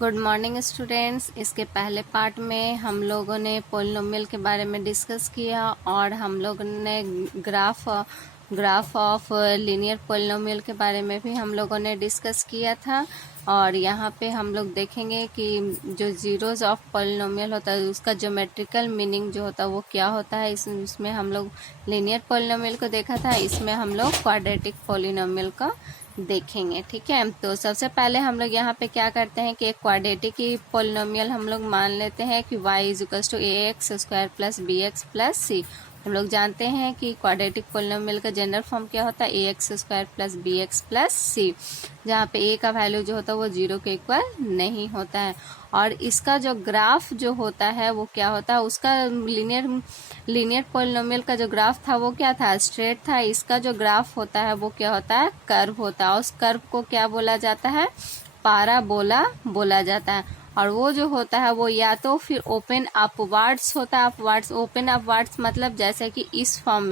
Good morning students. इसके पहले part में हम लोगों ने पोलिनोमियल के बारे में डिस्कस किया और हम लोगों ने ग्राफ ऑफ लीनियर पोलिनोमियल के बारे में भी हम लोगों ने डिस्कस किया था। और यहाँ पे हम लोग देखेंगे कि जो जीरोज ऑफ पोलिनोमियल होता है उसका ज्योमेट्रिकल मीनिंग जो होता है वो क्या होता है। इसमें हम लोग लीनियर पोलिनोमियल को देखा था, इसमें हम लोग क्वाड्रेटिक पोलिनोमियल का देखेंगे। ठीक है, तो सबसे पहले हम लोग यहाँ पे क्या करते हैं कि एक क्वाड्रेटिक की पोलिनोमियल हम लोग मान लेते हैं कि y equals to ax² plus bx+c। हम लोग जानते हैं कि क्वाड्रेटिक पोलिनोमियल का जनरल फॉर्म क्या होता है, ax² प्लस bx+c, जहाँ पे a का वैल्यू जो होता है वो 0 के इक्वल नहीं होता है। और इसका जो ग्राफ जो होता है वो क्या होता है, उसका लीनियर पोलिनोमियल का जो ग्राफ था वो क्या था, स्ट्रेट था। इसका जो ग्राफ होता है वो क्या होता है, कर्व होता है। उस कर्व को क्या बोला जाता है, पाराबोला बोला जाता है। और वो जो होता है वो या तो फिर ओपन अपवर्ड्स होता है, अपवर्ड्स ओपन अपवर्ड्स मतलब जैसे कि इस फॉर्म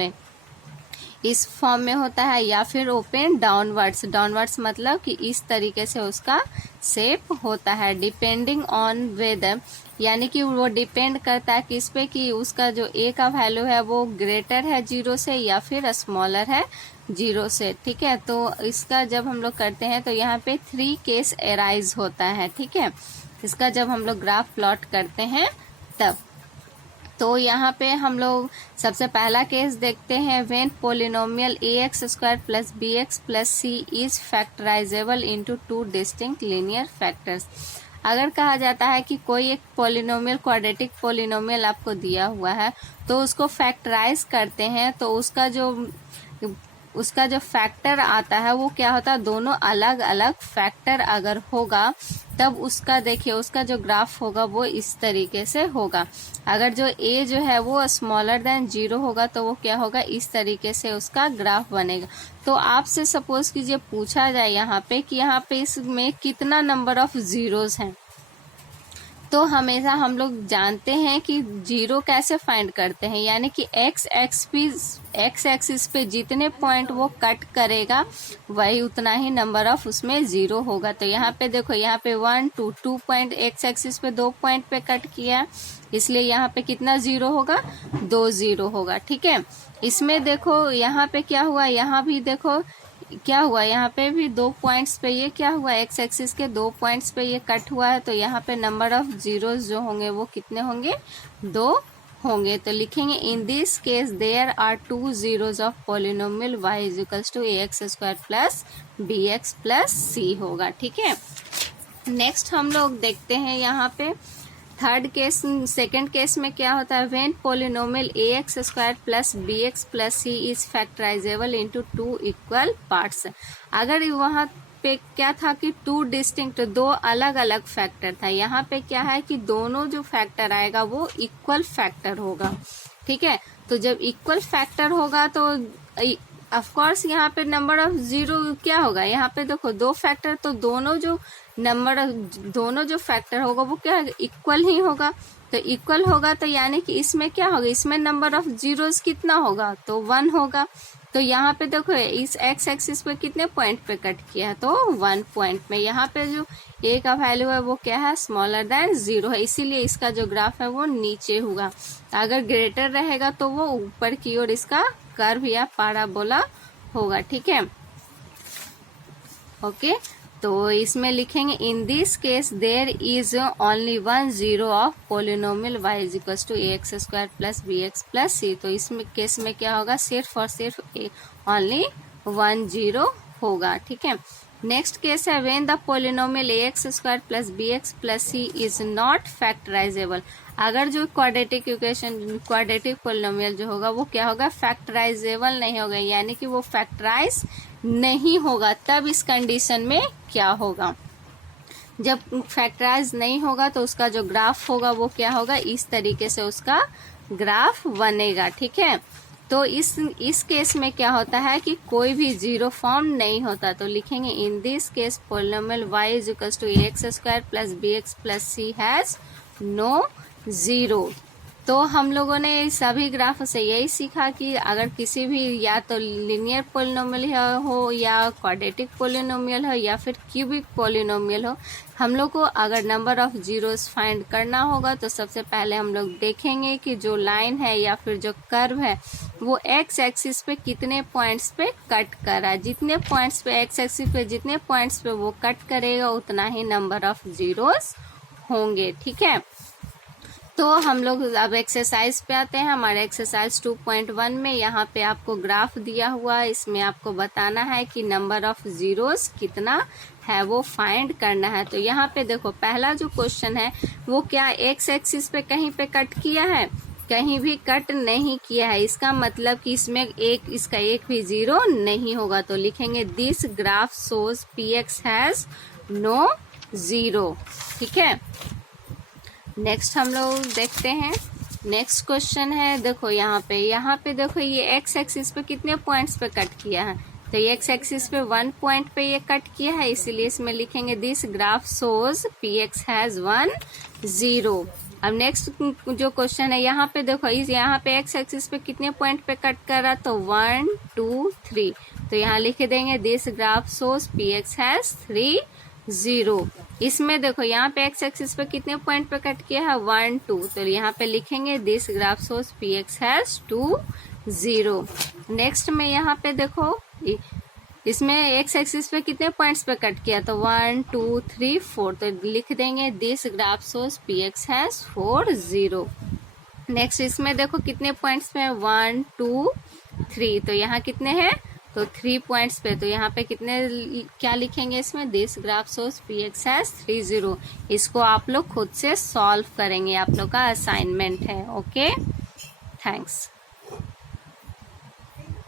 में होता है, या फिर ओपन डाउनवर्ड्स मतलब कि इस तरीके से उसका शेप होता है। डिपेंडिंग ऑन वेदर, यानी कि वो डिपेंड करता है किस पे, कि उसका जो a का वैल्यू है वो ग्रेटर है 0 से या फिर स्मॉलर है 0 से। ठीक है, तो इसका जब हम लोग करते हैं तो यहाँ पे 3 केस एराइज होता है। ठीक है, इसका जब हम लोग ग्राफ प्लॉट करते हैं तब, तो यहाँ पे हम लोग सबसे पहला केस देखते हैं, when polynomial ax² plus bx+c is factorisable into 2 distinct linear factors. अगर कहा जाता है कि कोई एक पोलिनोमियल क्वाड्रेटिक पोलिनोमियल आपको दिया हुआ है तो उसको फैक्टराइज करते हैं, तो उसका जो फैक्टर आता है वो क्या होता है, दोनों अलग अलग फैक्टर अगर होगा तब उसका देखिए उसका जो ग्राफ होगा वो इस तरीके से होगा। अगर जो a जो है वो स्मॉलर देन 0 होगा तो वो क्या होगा, इस तरीके से उसका ग्राफ बनेगा। तो आपसे सपोज कीजिए पूछा जाए यहाँ पे कि यहाँ पे इसमें कितना नंबर ऑफ जीरोज हैं, तो हमेशा हम लोग जानते हैं कि 0 कैसे फाइंड करते हैं, यानी कि एक्स एक्सिस पे जितने पॉइंट वो कट करेगा वही उतना ही नंबर ऑफ उसमें 0 होगा। तो यहाँ पे देखो, यहाँ पे 1 2 पॉइंट एक्स एक्सिस पे 2 पॉइंट पे कट किया, इसलिए यहाँ पे कितना 0 होगा, 2 0 होगा। ठीक है, इसमें देखो यहाँ पे क्या हुआ, यहाँ भी देखो क्या हुआ, यहाँ पे भी 2 पॉइंट्स पे ये क्या हुआ, एक्स एक्सिस के 2 पॉइंट्स पे ये कट हुआ है। तो यहाँ पे नंबर ऑफ जीरोस जो होंगे वो कितने होंगे, 2 होंगे। तो लिखेंगे in this case there are 2 zeros of polynomial y equals to ax² plus bx+c होगा। ठीक है, नेक्स्ट हम लोग देखते हैं यहाँ पे सेकंड केस में क्या होता है, when polynomial ax² plus bx+c is factorisable into 2 equal parts. अगर वहां पे क्या था कि 2 डिस्टिंक्ट 2 अलग अलग फैक्टर था, यहाँ पे क्या है कि दोनों जो फैक्टर आएगा वो इक्वल फैक्टर होगा। ठीक है, तो जब इक्वल फैक्टर होगा तो ऑफ कोर्स यहाँ पे नंबर ऑफ 0 क्या होगा, यहाँ पे देखो 2 फैक्टर, तो दोनों जो फैक्टर होगा वो क्या होगा, इक्वल ही होगा। तो इक्वल होगा तो यानी कि इसमें क्या होगा, इसमें नंबर ऑफ जीरोस कितना होगा, तो 1 होगा। तो यहाँ पे देखो इस एक्स एक्सिस पे कितने पॉइंट पे कट किया है, तो 1 पॉइंट में। यहाँ पे जो a का वैल्यू है वो क्या है, स्मॉलर देन 0 है, इसीलिए इसका जो ग्राफ है वो नीचे होगा। अगर ग्रेटर रहेगा तो वो ऊपर की ओर इसका कर्व या पाराबोला होगा। ठीक है, ओके, तो इसमें लिखेंगे in this case there is only 1 zero of polynomial y equals to ax² plus bx+c। तो इसमें केस में क्या होगा, सिर्फ और सिर्फ ओनली 1 0 होगा। ठीक है, नेक्स्ट केस है when the polynomial ax² plus bx+c is not factorisable. अगर जो क्वाड्रेटिक पोलिनोमियल जो होगा वो क्या होगा, फैक्टराइजेबल नहीं होगा, यानी कि वो फैक्टराइज नहीं होगा। तब इस कंडीशन में क्या होगा, जब फैक्टराइज नहीं होगा तो उसका जो ग्राफ होगा वो क्या होगा, इस तरीके से उसका ग्राफ बनेगा। ठीक है, तो इस केस में क्या होता है कि कोई भी 0 फॉर्म नहीं होता। तो लिखेंगे in this case polynomial y equals to ax² plus bx+c has no 0। तो हम लोगों ने सभी ग्राफ से यही सीखा कि अगर किसी भी या तो लिनियर पॉलिनोमियल हो या क्वाड्रेटिक पॉलिनोमियल हो या फिर क्यूबिक पॉलिनोमियल हो, हम लोग को अगर नंबर ऑफ जीरोस फाइंड करना होगा तो सबसे पहले हम लोग देखेंगे कि जो लाइन है या फिर जो कर्व है वो एक्स एक्सिस पे कितने पॉइंट्स पे कट कर रहा है। जितने पॉइंट्स पे एक्स एक्सिस पे जितने पॉइंट्स पे वो कट करेगा उतना ही नंबर ऑफ जीरोस होंगे। ठीक है, तो हम लोग अब एक्सरसाइज पे आते हैं। हमारे एक्सरसाइज 2.1 में यहाँ पे आपको ग्राफ दिया हुआ है, इसमें आपको बताना है कि नंबर ऑफ जीरोस कितना है वो फाइंड करना है। तो यहाँ पे देखो पहला जो क्वेश्चन है वो क्या एक्स एक्सिस पे कहीं पे कट किया है, कहीं भी कट नहीं किया है। इसका मतलब कि इसमें इसका एक भी जीरो नहीं होगा। तो लिखेंगे this graph shows P X has no zero. ठीक है, नेक्स्ट हम लोग देखते हैं। नेक्स्ट क्वेश्चन है, देखो यहाँ पे देखो ये एक्स एक्सिस पे कितने पॉइंट्स पे कट किया है। तो ये एक्स एक्सिस पे 1 पॉइंट पे ये कट किया है, इसीलिए इसमें लिखेंगे this graph shows P X has 1 0। अब नेक्स्ट जो क्वेश्चन है यहाँ पे देखो यहाँ पे एक्स एक्सिस पे कितने पॉइंट पे कट कर रहा, तो 1 2 3। तो यहाँ लिख देंगे this graph shows P X has 3 0। इसमें देखो यहाँ पे एक्स एक्सिस पे कितने पॉइंट पे कट किया है 1 2। तो यहाँ पे लिखेंगे this graph shows P X has 2 0। Next में यहाँ पे देखो इसमें एक्स एक्सिस पे कितने पॉइंट्स पे कट किया, तो 1 2 3 4। तो लिख देंगे this graph shows P X has 4 0। Next इसमें देखो कितने पॉइंट्स पे 1 2 3। तो यहाँ कितने हैं, तो 3 पॉइंट्स पे। तो यहाँ पे कितने क्या लिखेंगे इसमें, this graph shows P X has 3 0। इसको आप लोग खुद से सॉल्व करेंगे, आप लोग का असाइनमेंट है। Okay, thanks.